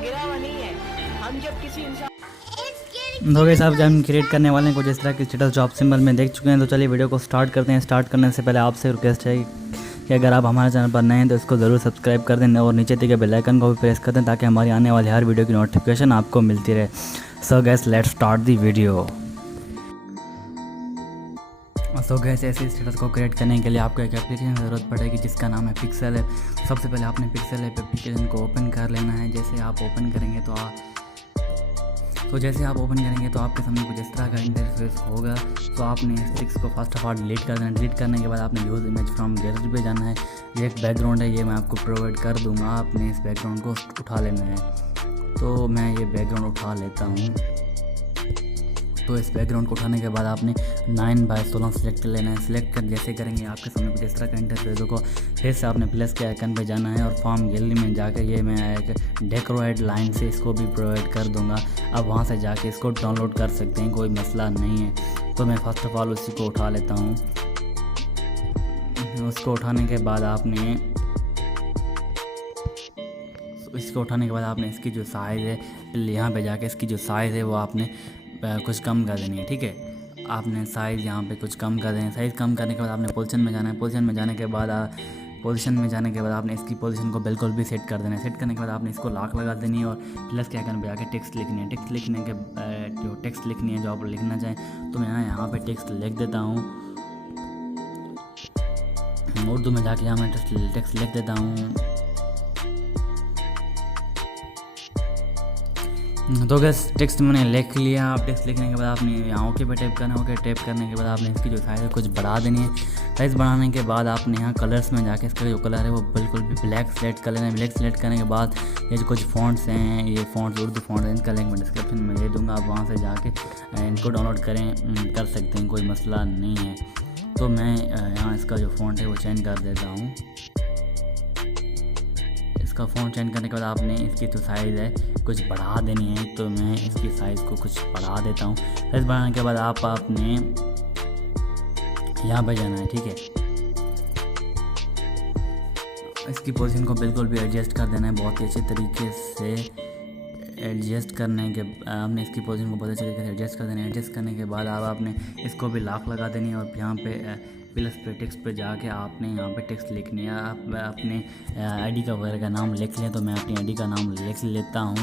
गिरा हुआ नहीं है। हम जब किसी इंसान तो गाइस आप जब हम क्रिएट करने वाले हैं कुछ इस तरह की स्टेटस जो आप सिंबल में देख चुके हैं, तो चलिए वीडियो को स्टार्ट करते हैं। स्टार्ट करने से पहले आपसे रिक्वेस्ट है कि अगर आप हमारे चैनल पर नए हैं तो इसको ज़रूर सब्सक्राइब कर दें और नीचे दिए गए बेल आइकन को भी प्रेस कर दें ताकि हमारी आने वाली हर वीडियो की नोटिफिकेशन आपको मिलती रहे। So guys let's start the video. So gas ऐसे स्टेटस को क्रिएट करने के लिए आपको एक एप्लीकेशन की ज़रूरत पड़ेगी जिसका नाम है पिक्सेल ऐप। सबसे पहले आपने पिक्सेल ऐप एप्लीकेशन को ओपन कर लेना है। जैसे आप ओपन करेंगे जैसे आप ओपन करेंगे तो आपके सामने कुछ इस तरह का इंटरफेस होगा। तो आपने इस टेक्स्ट को फर्स्ट ऑफ ऑल डिलीट कर देना। डिलीट करने के बाद आपने यूज़ इमेज फ्रॉम गैलरी पे जाना है। ये एक बैकग्राउंड है, ये मैं आपको प्रोवाइड कर दूंगा। आपने इस बैकग्राउंड को उठा लेना है। तो मैं ये बैकग्राउंड उठा लेता हूँ। तो इस बैकग्राउंड को उठाने के बाद आपने 9:16 सेलेक्ट कर लेना है। सेलेक्ट कर जैसे करेंगे आपके सामने कुछ इस तरह का इंटरफेस को फिर से आपने प्लस के आइकन पे जाना है और फॉर्म गैलरी में जाकर ये मैं एक डेकोरेट लाइन से इसको भी प्रोवाइड कर दूंगा। अब वहाँ से जाके इसको डाउनलोड कर सकते हैं, कोई मसला नहीं है। तो मैं फर्स्ट ऑफ ऑल उसी को उठा लेता हूँ। उसको उठाने के बाद आपने इसकी जो साइज़ है यहाँ पे जाके इसकी जो साइज़ है वो आपने कुछ कम कर देनी है। ठीक है, आपने साइज़ यहाँ पे कुछ कम कर देना है। साइज़ कम करने के बाद आपने पोजीशन में जाना है। पोजीशन में जाने के बाद आपने इसकी पोजीशन को बिल्कुल भी सेट कर देना है। सेट करने के बाद आपने इसको लॉक लगा देनी है और प्लस के आइकन पे आके टेक्स्ट लिखनी है। टेक्स्ट लिखने के जो टेक्स्ट लिखनी है जो आप लिखना चाहें, तो मैं यहाँ पे टेक्स्ट लिख देता हूँ। उर्दू में जाके यहाँ मैं टेक्स्ट लिख देता हूँ। तो गैस टेक्स्ट मैंने लिख लिया। आप टेक्स्ट लिखने के बाद आपने यहाँ ओके पे टैप करना है। ओके टैप करने के बाद आपने इसकी जो साइज़ है कुछ बढ़ा देनी है। साइज़ बढ़ाने के बाद आपने यहाँ कलर्स में जाके इसका जो कलर है वो बिल्कुल भी ब्लैक सेलेक्ट कर लेना है। ब्लैक सेलेक्ट करने के बाद ये जो कुछ फ़ॉन्ट्स हैं, ये फ़ॉन्ट्स उर्दू फ़ॉन्ट्स हैं, इनका लिंक मैं डिस्क्रिप्शन में दे दूँगा। आप वहाँ से जाके इनको डाउनलोड कर सकते हैं, कोई मसला नहीं है। तो मैं यहाँ इसका जो फ़ॉन्ट है वो चेंज कर देता हूँ। इसका फ़ॉन्ट चेंज करने के बाद आपने इसकी जो साइज़ है कुछ बढ़ा देनी है। तो मैं इसकी साइज़ को कुछ बढ़ा देता हूँ। साइज़ बढ़ाने के बाद आपने यहाँ पे जाना है। ठीक है, इसकी पोजीशन को बिल्कुल भी एडजस्ट कर देना है बहुत ही अच्छे तरीके से। एडजस्ट करने के आपने इसकी पोजीशन को बहुत अच्छे तरीके से एडजस्ट कर देना है। एडजस्ट करने के बाद आपने इसको भी लॉक लगा देनी है और यहाँ पे प्लस पे टेक्स्ट पे जाके आपने यहाँ पे टेक्स्ट लिखनी है। आप अपने आईडी का वगैरह का नाम लिख लें। तो मैं अपनी आईडी का नाम लिख लेता हूँ।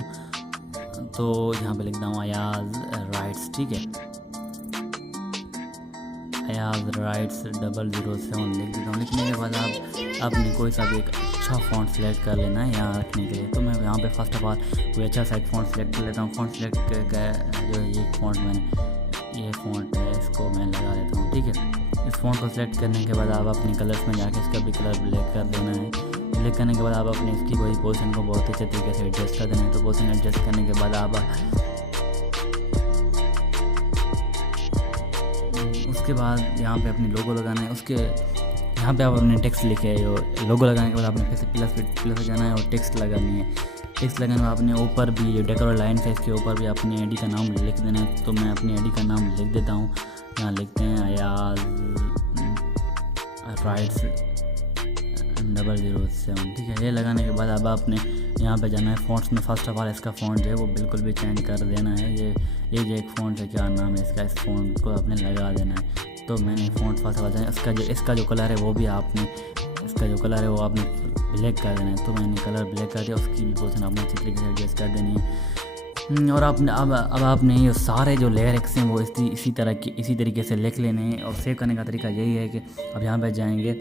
तो यहाँ पे लिखता हूँ अयाज राइट्स। ठीक है, अयाज राइट्स 007 लिख देता हूँ। लिखने के बाद आप अपने कोई सा भी एक अच्छा फ़ॉन्ट सेलेक्ट कर लेना है यहाँ रखने के लिए। तो मैं यहाँ पे फर्स्ट ऑफ ऑल कोई अच्छा सा एक फ़ॉन्ट सेलेक्ट कर लेता हूँ। फ़ॉन्ट सेलेक्ट कर जो ये फ़ॉन्ट ये फ़ॉन्ट है इसको मैं लगा देता हूँ। ठीक है, इस फ़ॉन्ट को सेलेक्ट करने के बाद आप अपने कलर्स में जाके इसका भी कलर ब्लैक कर देना है। ब्लैक करने के बाद आप अपने इसकी वही पोजीशन को बहुत अच्छे तरीके से एडजस्ट कर देना है। तो पोजीशन एडजस्ट करने के बाद आप उसके बाद यहाँ पे अपनी लोगो लगाना है। उसके यहाँ पे आप अपने टेक्स्ट लिखे जो लोगो लगाने के बाद आपने फिर से प्लस पे जाना है और टेक्स्ट लगानी है। टेक्स्ट लगाने के बाद आपने ऊपर भी जो डेकोरेट लाइन है इसके ऊपर भी अपनी आईडी का नाम लिख देना है। तो मैं अपनी आईडी का नाम लिख देता हूँ। यहाँ लिखते हैं अयाज राइट्स 007। ठीक है, ये लगाने के बाद अब आपने यहाँ पे जाना है फ़ॉन्ट्स में। फर्स्ट ऑफ ऑल इसका फ़ॉन्ट जो है वो बिल्कुल भी चेंज कर देना है। ये जो एक फ़ॉन्ट है, क्या नाम है इसका, इस फ़ॉन्ट को आपने लगा देना है। तो मैंने फ़ॉन्ट फर्स्ट ऑफ ऑल इसका जो कलर है वो भी आपने ब्लैक कर देना है। तो मैंने कलर ब्लैक कर दिया। उसकी भी पोजीशन आपने अच्छी तरीके से एडजस्ट कर देनी है। और आपने अब आपने ये सारे जो लिरिक्स हैं वो इसी तरीके से लिख लेने हैं। और सेव करने का तरीका यही है कि अब यहाँ पे जाएंगे,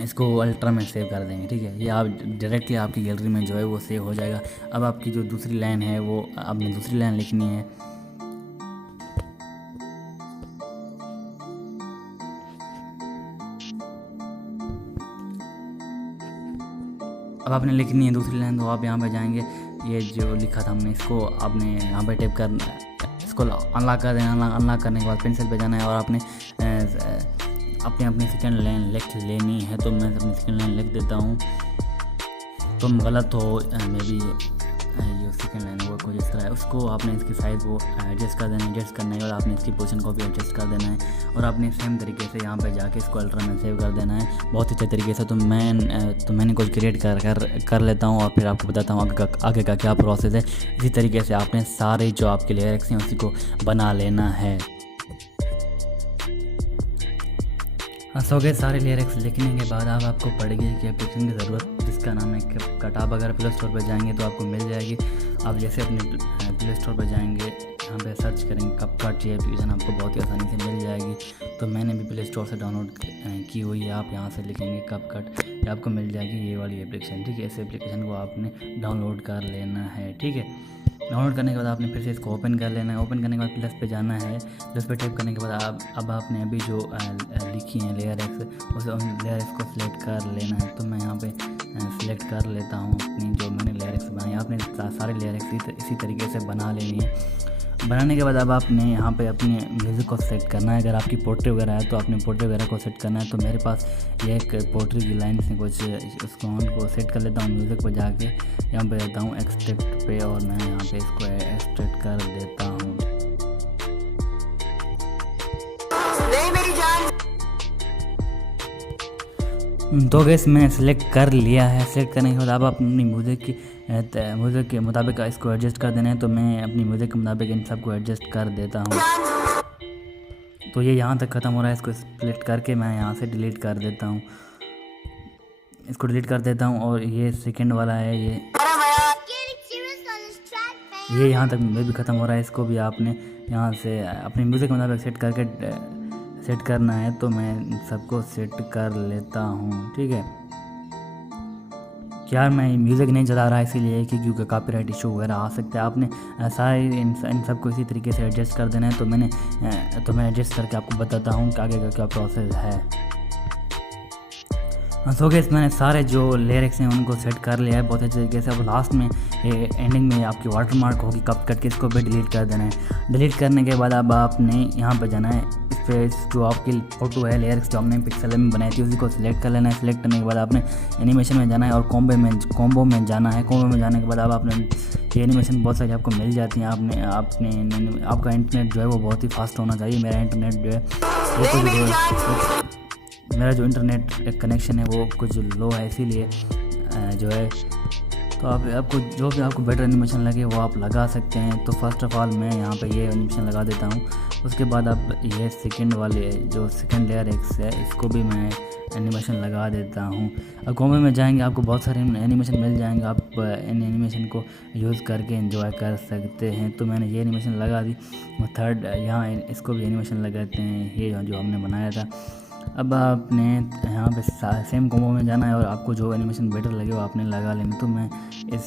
इसको अल्ट्रा में सेव कर देंगे। ठीक है, ये आप डायरेक्टली आपकी गैलरी में जो है वो सेव हो जाएगा। अब आपकी जो दूसरी लाइन है वो आपने दूसरी लाइन लिखनी है। अब आपने लिखनी है दूसरी लाइन। तो आप यहाँ पे जाएंगे, ये जो लिखा था हमने इसको आपने यहाँ पे टाइप करना, इसको अनलॉक कर देना। अनलॉक करने के बाद पेंसिल पे जाना है और आपने अपनी सेकेंड लाइन लिख लेनी है। तो मैं अपनी सेकेंड लाइन लिख देता हूँ। तुम गलत हो, मे बी जो सेकंड लाइन वो कुछ इस तरह है, उसको आपने इसकी साइज़ वो एडजस्ट कर देना है। एडजस्ट करने के बाद आपने इसकी पोजीशन को भी एडजस्ट कर देना है और आपने सेम तरीके से यहाँ पे जाके इसको अल्ट्रा में सेव कर देना है बहुत अच्छे तरीके से। तो मैंने कुछ क्रिएट कर लेता हूँ और फिर आपको बताता हूँ आगे का क्या प्रोसेस है। इसी तरीके से आपने सारे जो आपके लिरिक्स हैं उसी को बना लेना है। सो गए सारे लिरिक्स लिखने के बाद अब आपको पड़ेगी कि एप्लीकेशन की ज़रूरत जिसका नाम है कट। आप अगर प्ले स्टोर पर जाएंगे तो आपको मिल जाएगी। आप जैसे अपने प्ले स्टोर पर जाएंगे, यहाँ पे सर्च करेंगे कपकट, ये एप्लीकेशन आपको बहुत ही आसानी से मिल जाएगी। तो मैंने भी प्ले स्टोर से डाउनलोड की हुई है। आप यहाँ से लिखेंगे कपकट, ये आपको मिल जाएगी ये वाली एप्लीकेशन। ठीक है, इस एप्लीकेशन को आपने डाउनलोड कर लेना है। ठीक है, डाउनलोड करने के बाद आपने फिर से इसको ओपन कर लेना है। ओपन करने के बाद प्लस पे जाना है। प्लस पे टैप करने के बाद अब आपने अभी जो लिखी हैं लिरिक्स, उस लिरिक्स को सिलेक्ट कर लेना है। तो मैं यहाँ पे सिलेक्ट कर लेता हूँ अपनी जो मैंने लिरिक्स बनाई। आपने सारे लिरिक्स इसी तरीके से बना लेनी है। बनाने के बाद अब आपने यहाँ पे अपने म्यूज़िक को सेट करना है। अगर आपकी पोट्री वगैरह है तो आपने पोट्री वगैरह को सेट करना है। तो मेरे पास ये एक पोट्री की लाइन से कुछ उसको उनको सेट कर लेता हूँ। म्यूज़िक पर जाके यहाँ पे रहता हूँ एक्सट्रैक्ट पे और मैं यहाँ पे इसको एक्सट्रैक्ट कर देता हूँ। तो गैस मैंने सेलेक्ट कर लिया है। सेलेक्ट करने के बाद अब आप अपनी म्यूज़िक के मुताबिक इसको एडजस्ट कर देना है। तो मैं अपनी म्यूज़िक के मुताबिक इन सबको एडजस्ट कर देता हूँ। तो ये यहाँ तक ख़त्म हो रहा है। इसको स्प्लिट करके मैं यहाँ से डिलीट कर देता हूँ। इसको डिलीट कर देता हूँ और ये सेकंड वाला है, ये यहाँ तक में भी ख़त्म हो रहा है। इसको भी आपने यहाँ से अपनी म्यूज़िक के मुताबिक सेट करना है। तो मैं सबको सेट कर लेता हूँ। ठीक है, यार मैं म्यूज़िक नहीं चला रहा इसीलिए कि क्योंकि कॉपीराइट इशू वगैरह आ सकता है। आपने सारे इन सबको इसी तरीके से एडजस्ट कर देना है। तो मैं एडजस्ट करके आपको बताता हूँ कि आगे का क्या प्रोसेस है। सो गैस मैंने सारे जो लिरिक्स हैं उनको सेट कर लिया है बहुत अच्छे तरीके से। अब लास्ट में एंडिंग में आपकी वाटर मार्क होगी कट के, इसको भी डिलीट कर देना है। डिलीट करने के बाद अब आपने यहाँ पर जाना है, इस पर जो आपकी फ़ोटो है लिरिक्स जो हमने पिक्सल में बनाई थी उसी को सिलेक्ट कर लेना है। सिलेक्ट करने के बाद आपने एनिमेशन में जाना है और कॉम्बो में जाना है। कॉम्बो में जाने के बाद अब आपने ये एनिमेशन बहुत सारी आपको मिल जाती हैं। आपका इंटरनेट जो है वो बहुत ही फास्ट होना चाहिए। मेरा इंटरनेट जो है मेरा जो इंटरनेट कनेक्शन है वो कुछ लो है, इसीलिए जो है तो आपको जो भी आपको बेटर एनिमेशन लगे वो आप लगा सकते हैं। तो फर्स्ट ऑफ ऑल मैं यहाँ पे ये एनिमेशन लगा देता हूँ। उसके बाद अब ये सेकंड वाले जो सेकंड लिरिक्स है इसको भी मैं एनिमेशन लगा देता हूँ। अब कॉम्बो में जाएंगे आपको बहुत सारे एनिमेशन मिल जाएंगे। आप इन एनिमेशन को यूज़ करके एंजॉय कर सकते हैं। तो मैंने ये एनिमेशन लगा दी। थर्ड यहाँ इसको भी एनिमेशन लगाते हैं, ये जो हमने बनाया था। अब आपने यहाँ पे सेम कॉम्बो में जाना है और आपको जो एनिमेशन बेटर लगे वो आपने लगा लेनी। तो मैं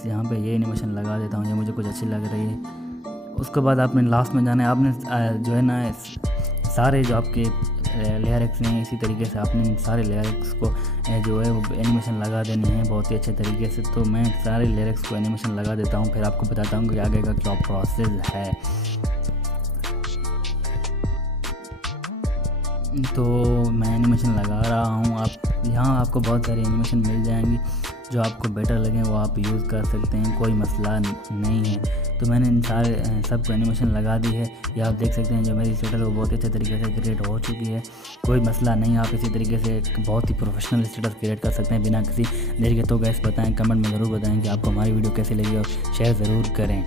यहाँ पे ये एनिमेशन लगा देता हूँ, ये मुझे कुछ अच्छी लग रही है। उसके बाद आपने लास्ट में जाना है। आपने जो है ना सारे जो आपके लिरिक्स हैं इसी तरीके से आपने सारे लिरिक्स को जो है वो एनिमेशन लगा देनी है बहुत ही अच्छे तरीके से। तो मैं सारे लिरिक्स को एनिमेशन लगा देता हूँ, फिर आपको बताता हूँ कि आगे का क्या प्रोसेस है। तो मैं एनिमेशन लगा रहा हूँ। आप यहाँ आपको बहुत सारी एनिमेशन मिल जाएंगी जो आपको बेटर लगे वो आप यूज़ कर सकते हैं, कोई मसला नहीं है। तो मैंने इन सारे सबको एनिमेशन लगा दी है। ये आप देख सकते हैं जो मेरी स्टेटस वो बहुत अच्छे तरीके से क्रिएट हो चुकी है, कोई मसला नहीं। आप इसी तरीके से एक बहुत ही प्रोफेशनल स्टेटस क्रिएट कर सकते हैं बिना किसी देर के। तो गैस बताएं, कमेंट में ज़रूर बताएं कि आपको हमारी वीडियो कैसी लगी और शेयर ज़रूर करें।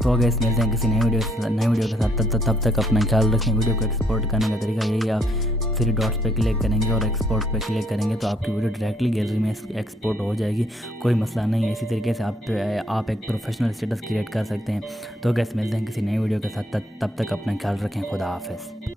तो गैस मिलते हैं किसी नई वीडियो के साथ। तब तक अपना ख्याल रखें। वीडियो को एक्सपोर्ट करने का तरीका यही है, आप 3 डॉट्स पे क्लिक करेंगे और एक्सपोर्ट पे क्लिक करेंगे तो आपकी वीडियो डायरेक्टली गैलरी में एक्सपोर्ट हो जाएगी, कोई मसला नहीं है। इसी तरीके से आप एक प्रोफेशनल स्टेटस क्रिएट कर सकते हैं। तो गैस मिलते हैं किसी नई वीडियो के साथ। तब तक अपना ख्याल रखें। खुदा हाफिज़।